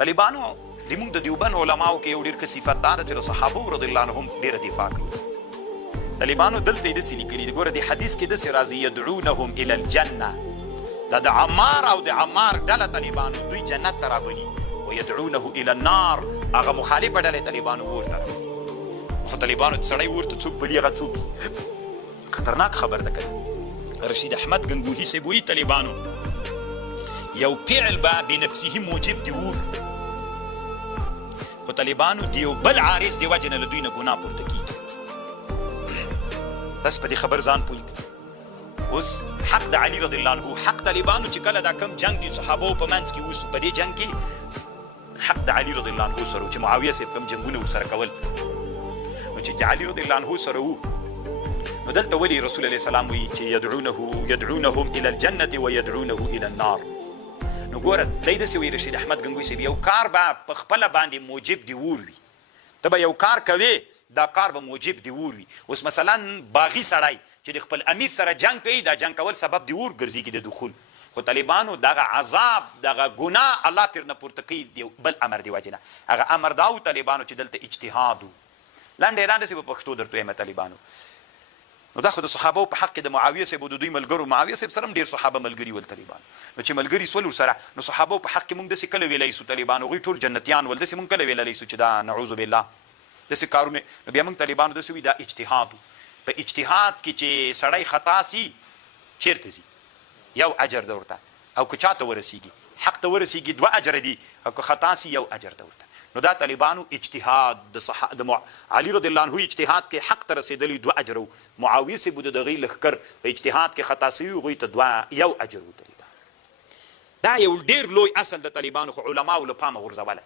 طالبانو زموږ د دیوبند علماو کې یو ډېر ښه صفت دا ده چې د صحابو رضی الله عنهم ډېره دفاع کوي. طالبانو دلته یې داسې لیکلي دي، ګوره د حدیث کې داسې راځي یدعونهم الی الجنه، دا د عمار او د عمار ډله طالبانو دوی جنت ته رابلي، ویدعونه الی النار هغه مخالفه ډله طالبانو اور ته رابلي. خو طالبانو چې سړی اور ته څوک بلي هغه څوک خطرناک خبر ده کنه. رشید احمد گنگوهی صاحب وایي طالبانو یو فعل به بنفسه موجب د اور، خو طالبانو د یو بل عارض د وجې نه له دوی نه ګناه پورته کېږي. تاسو په دې خبر ځان پوهېږئ. اوس حق د علي رضی الله عنه، حق طالبانو چې کله دا کم جنګ دي صحابو په منځ کې اوس په دې جنګ کې حق د علي رضی الله عنه سره چې معاویه صاحب کم جنګونه ورسره کول، نو چې علي رضی الله عنه سره وو، نو دلته ولي رسول الله سلام وایي چې یدعونهم الی الجنة ویدعونه الی النار. نو ګوره دی داسې وایي رشید احمد گنگوهی صاحب یو کار به په خپله باندې موجب د اور وي، ته به یو کار کوې دا کار به موجب د اور وي. اوس مثلا باغي سړی چې د خپل امیر سره جنګ کوي، دا جنګ کول سبب د اور ګرځېږي د دخول، خو طالبانو دغه عذاب دغه ګناه الله ترنه پورته کوي د بل امر د وجې نه. هغه امر دا و طالبانو چې دلته اجتهاد و. لنډې داسې په پښتو درته وایم طالبانو، نو دا خو د صحابو په حق کې د معاویه صاحب او د دوی ملګرو، معاویه صاحب سره هم ډېر صحابه ملګري ول طالبانو، نو چې ملګري سول ورسره، نو صحابو په حق کې مونږ داسې کله ویلی سو طالبانو هغوی ټول جنتیان ول، داسې مونږ کله ویلی سو چې دا نعوذ بالله داسې کارونه، نو بیا مونږ طالبانو داسې وي دا اجتهاد و. په اجتهاد کې چې سړی خطا سي چیرته ځي؟ یو اجر ده ورته، او که چا ته ورسېږي حق ته ورسېږي 2 اجره دي، او که خطا سي یو اجر ده ورته. نو دا طالبانو اجتهاد د علي رضی الله عنه اجتهاد کې حق ته رسېدلی 2 اجر و، معاویه صاحب د دغې لښکر په اجتهاد کې خطا سوي هغوی ته 1 اجر و. طالبان دا یو ډېر لوی اصل د طالبانو، خو علماو له پامه غورځولی.